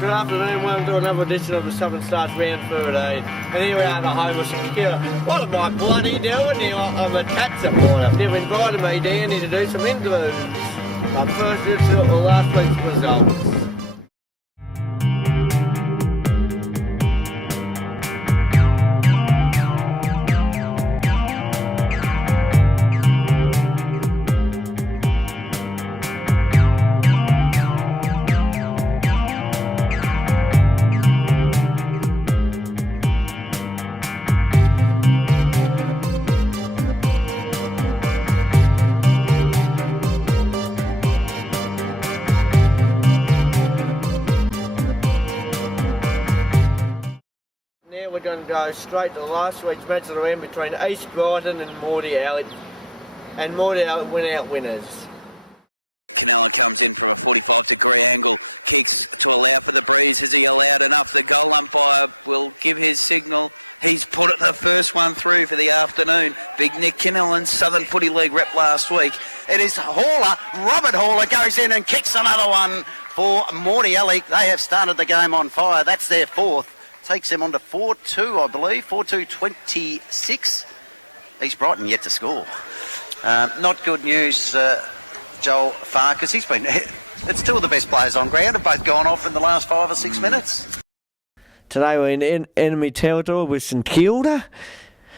Good afternoon, welcome to another edition of the Southern Stars Round 13. And here we are at the home of St Kilda. What am I bloody doing here? I'm a cat supporter. They've invited me down here to do some interviews. But first, let's look at last week's results. Now we're going to go straight to last week's match of the round between East Brighton and Morty Alley. And Morty Alley went out winners. Canella comes in from a 45-degree angle, kicks to allow for the breeze. Has he allowed enough? The goal umpire will give his signal. He's put it the first one through for the afternoon. Big Nick Kinellan, Southern Footy League rep last week. It is Hauler. Robert Hauler goes in and kicks another one for Morty Alley. They have started the game on fire. That's their fourth. Takes them on to 4-2, I believe. 4-2-26. East Brighton yet to score. Not good news, Joel Farkas. He's been... It's two of the best players on ground. Have both gone off in the last 5 or 6 minutes. Today we're in enemy territory with St Kilda.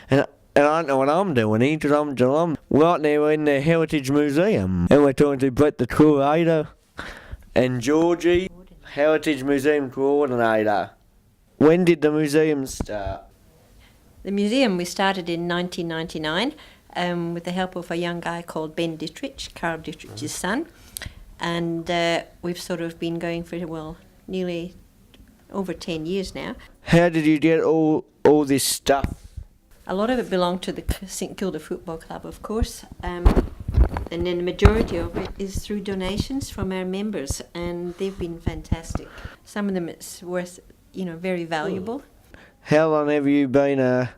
And I don't know what I'm doing here because I'm Geelong. Right now we're in the Heritage Museum. And we're talking to Brett the curator and Georgie, Heritage Museum coordinator. When did the museum start? The museum we started in 1999 with the help of a young guy called Ben Dittrich, Carl Dittrich's son. And we've sort of been going for, well, nearly over 10 years now. How did you get all this stuff? A lot of it belonged to the St Kilda Football Club, of course. And then the majority of it is through donations from our members. And they've been fantastic. Some of them it's worth... very valuable. How long have you been a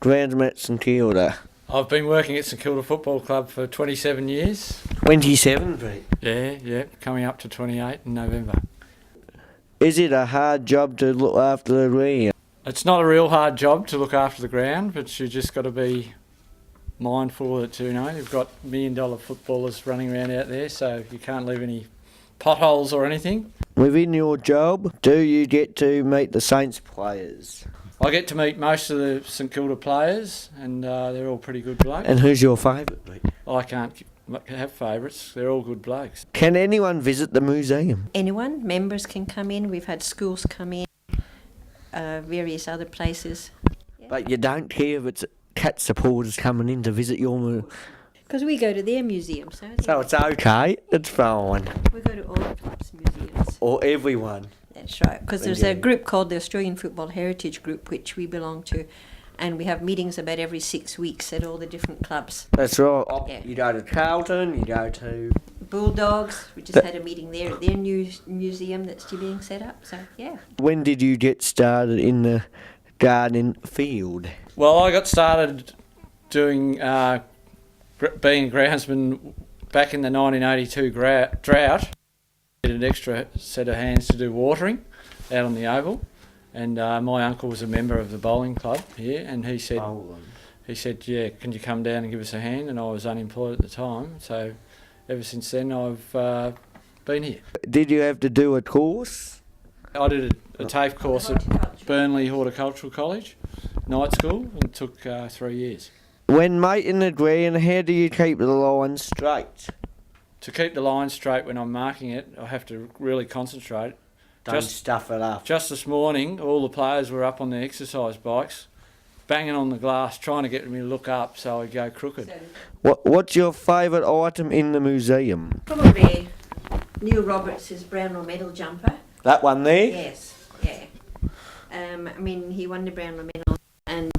groundsman at St Kilda? I've been working at St Kilda Football Club for 27 years. 27, Pete? Yeah, coming up to 28 in November. Is it a hard job to look after the ground? It's not a real hard job to look after the ground, but you just got to be mindful that, you've got $1 million footballers running around out there, so you can't leave any potholes or anything. Within your job, do you get to meet the Saints players? I get to meet most of the St Kilda players, and they're all pretty good blokes. And who's your favourite, mate? I can't have favourites. They're all good blokes. Can anyone visit the museum? Anyone. Members can come in. We've had schools come in, various other places. Yeah. But you don't care if it's cat supporters coming in to visit your museum? Because we go to their museum, so it's okay, it's fine. We go to all the clubs' museums. Or everyone. That's right, because there's a group called the Australian Football Heritage Group, which we belong to, and we have meetings about every 6 weeks at all the different clubs. That's right. Yeah. You go to Carlton, you go to... Bulldogs, we just had a meeting there at their new museum that's still being set up, so yeah. When did you get started in the gardening field? Well, I got started doing... being a groundsman back in the 1982 drought, did an extra set of hands to do watering out on the oval, and my uncle was a member of the bowling club here, and he said, yeah, can you come down and give us a hand? And I was unemployed at the time, so ever since then I've been here. Did you have to do a course? I did a TAFE course at Burnley Horticultural College, night school, and took 3 years. When mating the ground, how do you keep the line straight? To keep the line straight when I'm marking it, I have to really concentrate. Don't stuff it up. Just this morning, all the players were up on their exercise bikes, banging on the glass, trying to get me to look up so I go crooked. What's your favourite item in the museum? Probably Neil Roberts' Brownlow medal jumper. That one there? Yes, yeah. He won the Brownlow medal, and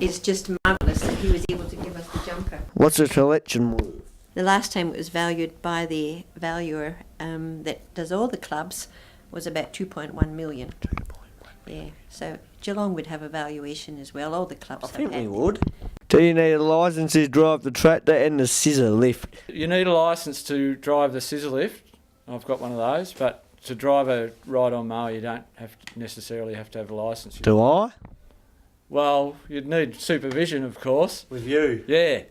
it's just marvellous that he was able to give us the jumper. What's the collection worth? The last time it was valued by the valuer that does all the clubs was about 2.1 million. 2.1 million. Yeah, so Geelong would have a valuation as well. All the clubs I think we would. Do you need a licence to drive the tractor and the scissor lift? You need a licence to drive the scissor lift. I've got one of those, but to drive a ride-on mower, you don't necessarily have to have a licence. Do I? Well, you'd need supervision, of course. With you? Yeah.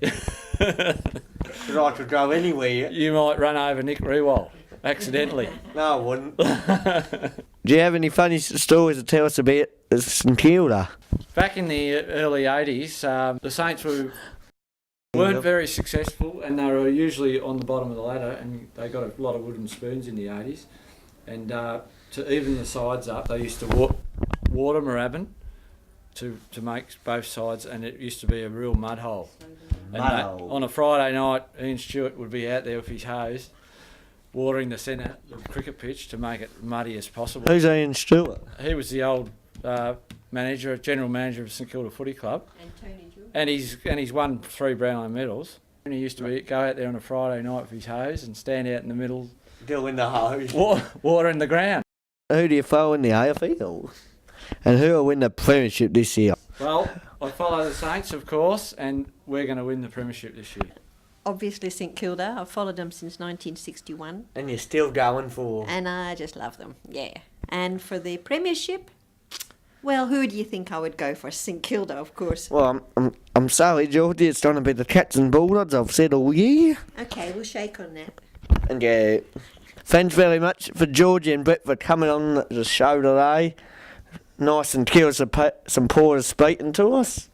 Because I could go anywhere. You might run over Nick Rewald accidentally. No, I wouldn't. Do you have any funny stories to tell us about St Kilda? Back in the early 80s, the Saints weren't very successful, and they were usually on the bottom of the ladder, and they got a lot of wooden spoons in the 80s. And to even the sides up, they used to water Moorabbin to make both sides, and it used to be a real mud hole. And on a Friday night, Ian Stewart would be out there with his hose, watering the centre of the cricket pitch to make it muddy as possible. Who's Ian Stewart? He was the old general manager of St Kilda Footy Club, and he's won 3 Brownlow medals. And he used to go out there on a Friday night with his hose and stand out in the middle, Doing the hose. watering the ground. Who do you follow in the AFL? And who will win the premiership this year? Well, I follow the Saints, of course, and we're going to win the premiership this year. Obviously St Kilda. I've followed them since 1961. And you're still going for... And I just love them, yeah. And for the premiership, well, who do you think I would go for? St Kilda, of course. Well, I'm sorry, Georgie, it's going to be the Cats and Bulldogs, I've said all year. Okay, we'll shake on that. And yeah, thanks very much for Georgie and Brett for coming on the show today. Nice and cute some porters speaking to us.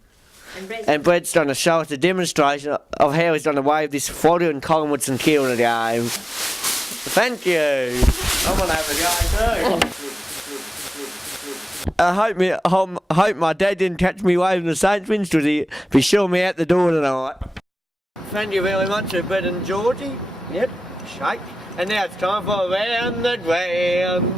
And Brett's done to show us a demonstration of how he's done to wave this fodder in Collingwood St Kilda game. Thank you. I'm going to have a go too. I hope my dad didn't catch me waving the Saints wins because he'd be showing me out the door tonight. Thank you very much to Brett and Georgie. Yep, shake. And now it's time for Around the Grounds.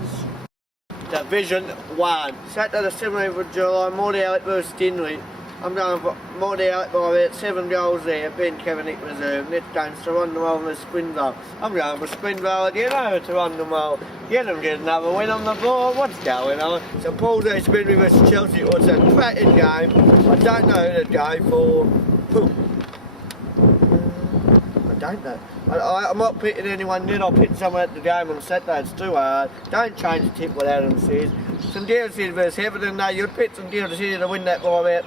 Division 1. Saturday the 17th of July, Morty Alec versus Dinley. I'm going for Morty Alec by about 7 goals there. Ben Kavanagh reserve. Next game's Toronto and Sprinvale. I'm going for Sprinvale again over Toronto. Get another win on the board. What's going on? So Paul D. Sprinley versus Chelsea was a cracking game. I don't know who to go for. I don't know. I'm not pitting anyone in, I'll pit someone at the game on Saturday, it's too hard. Don't change the tip without it says. St Kilda City versus Everton, no, you'd pit St Kilda City to win that by about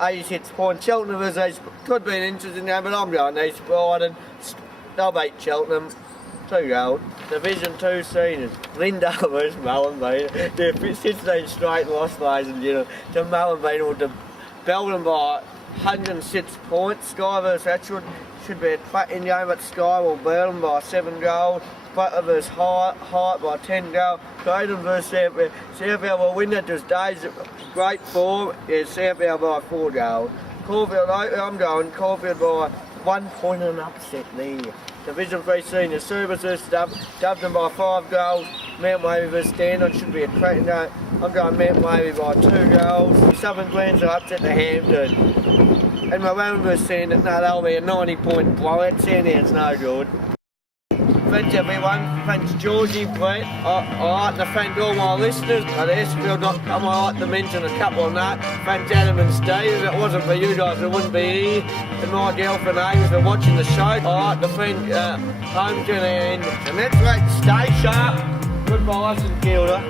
86 points. Cheltenham versus could be an interesting game, but I'm going East Brighton. They'll beat Cheltenham. 2 goals. Division 2 seniors. Lindale versus Mullenbean. They're 16 straight loss, ladies and gentlemen. To Mullenbean or to Belden by 106 points. Sky versus Hatchwood. Should be a cracking game at Sky will beat them by 7 goals. Butler versus Hart by 10 goals. Creighton versus Southfield. Southfield will win that just days great form. Yeah, Southfield by 4 goals. Caulfield, I'm going Caulfield by 1 point and an upset there. Division 3 senior Service versus Dubden by 5 goals. Mount Wavy versus Standard should be a cracking game. I'm going Mount Wavy by 2 goals. Southern Clans are upset to Hampton. And my own versus Sanders, no, that'll be a 90-point blowout. Sanders no good. Thanks everyone. Thanks Georgie, Brett. I like to thank all my listeners at Esfield.com. I like to mention a couple of that. Thanks Adam and Steve. If it wasn't for you guys, it wouldn't be here. And my girlfriend Amy for watching the show. I like to thank Home to the End. And that's right, stay sharp. Goodbye, St Kilda.